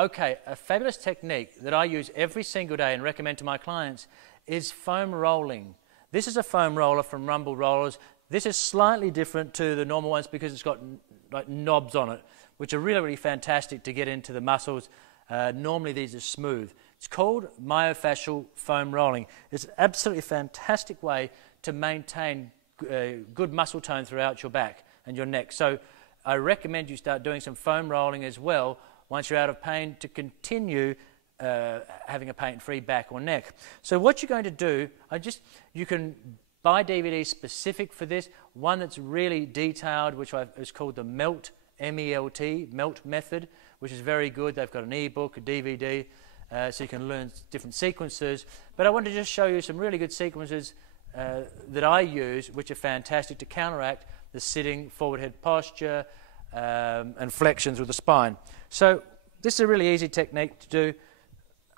Okay, a fabulous technique that I use every single day and recommend to my clients is foam rolling. This is a foam roller from Rumble Rollers. This is slightly different to the normal ones because it's got like knobs on it, which are really, really fantastic to get into the muscles. Normally these are smooth. It's called myofascial foam rolling. It's an absolutely fantastic way to maintain good muscle tone throughout your back and your neck. So I recommend you start doing some foam rolling as well once you're out of pain to continue having a pain-free back or neck. So what you're going to do, you can buy DVDs specific for this. One that's really detailed, which is called the MELT, M-E-L-T, MELT method, which is very good. They've got an e-book, a DVD, so you can learn different sequences. But I want to just show you some really good sequences that I use, which are fantastic to counteract the sitting forward head posture and flexions with the spine. So this is a really easy technique to do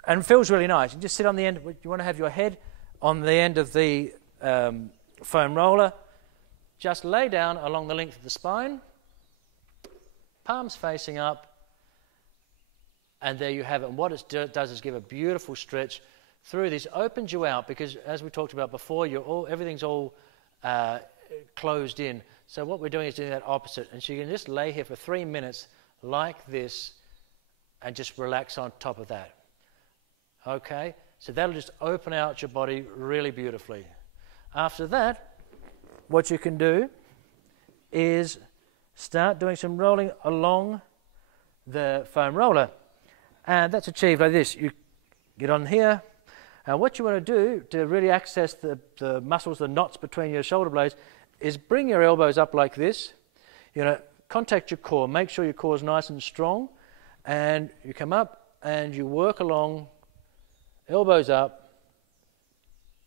and feels really nice. You just sit on the end. You want to have your head on the end of the foam roller. Just lay down along the length of the spine, palms facing up, and there you have it. And what it does is give a beautiful stretch through this. Opens you out because, as we talked about before, everything's all closed in. So what we're doing is doing that opposite. And so you can just lay here for 3 minutes like this and just relax on top of that. Okay? So that'll just open out your body really beautifully. After that, what you can do is start doing some rolling along the foam roller. And that's achieved like this. You get on here, and what you want to do to really access the muscles, the knots between your shoulder blades, is bring your elbows up like this. You know, contact your core. Make sure your core is nice and strong. And you come up and you work along, elbows up.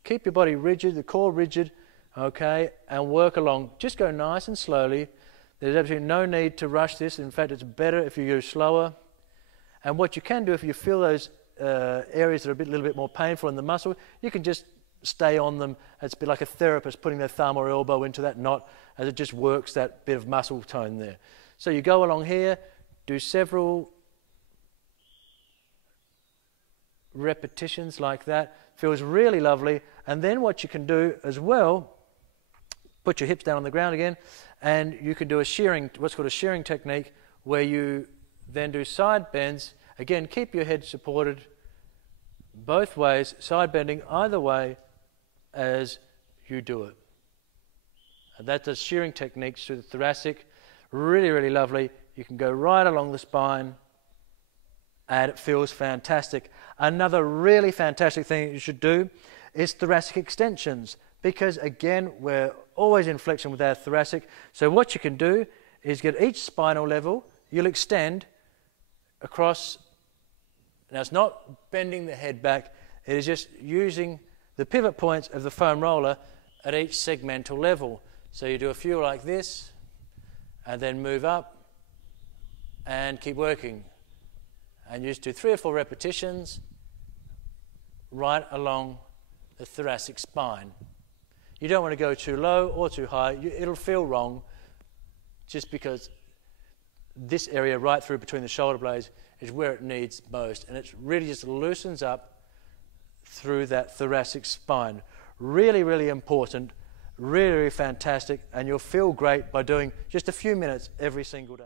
Keep your body rigid, the core rigid, okay, and work along. Just go nice and slowly. There's absolutely no need to rush this. In fact, it's better if you go slower. And what you can do if you feel those areas that are a little bit more painful in the muscle, you can just stay on them. It's a bit like a therapist putting their thumb or elbow into that knot as it just works that bit of muscle tone there. So you go along here, do several repetitions like that. Feels really lovely. And then what you can do as well, put your hips down on the ground again, and you can do what's called a shearing technique, where you then do side bends. Again, keep your head supported both ways, side bending either way as you do it. And that does shearing techniques through the thoracic. Really, really lovely. You can go right along the spine and it feels fantastic. Another really fantastic thing you should do is thoracic extensions, because again, we're always in flexion with our thoracic. So what you can do is get each spinal level, you'll extend across. Now it's not bending the head back, it is just using the pivot points of the foam roller at each segmental level. So you do a few like this, and then move up and keep working. And you just do 3 or 4 repetitions right along the thoracic spine. You don't want to go too low or too high. It'll feel wrong just because this area right through between the shoulder blades is where it needs most. And it really just loosens up through that thoracic spine. Really, really important, really, really fantastic, and you'll feel great by doing just a few minutes every single day.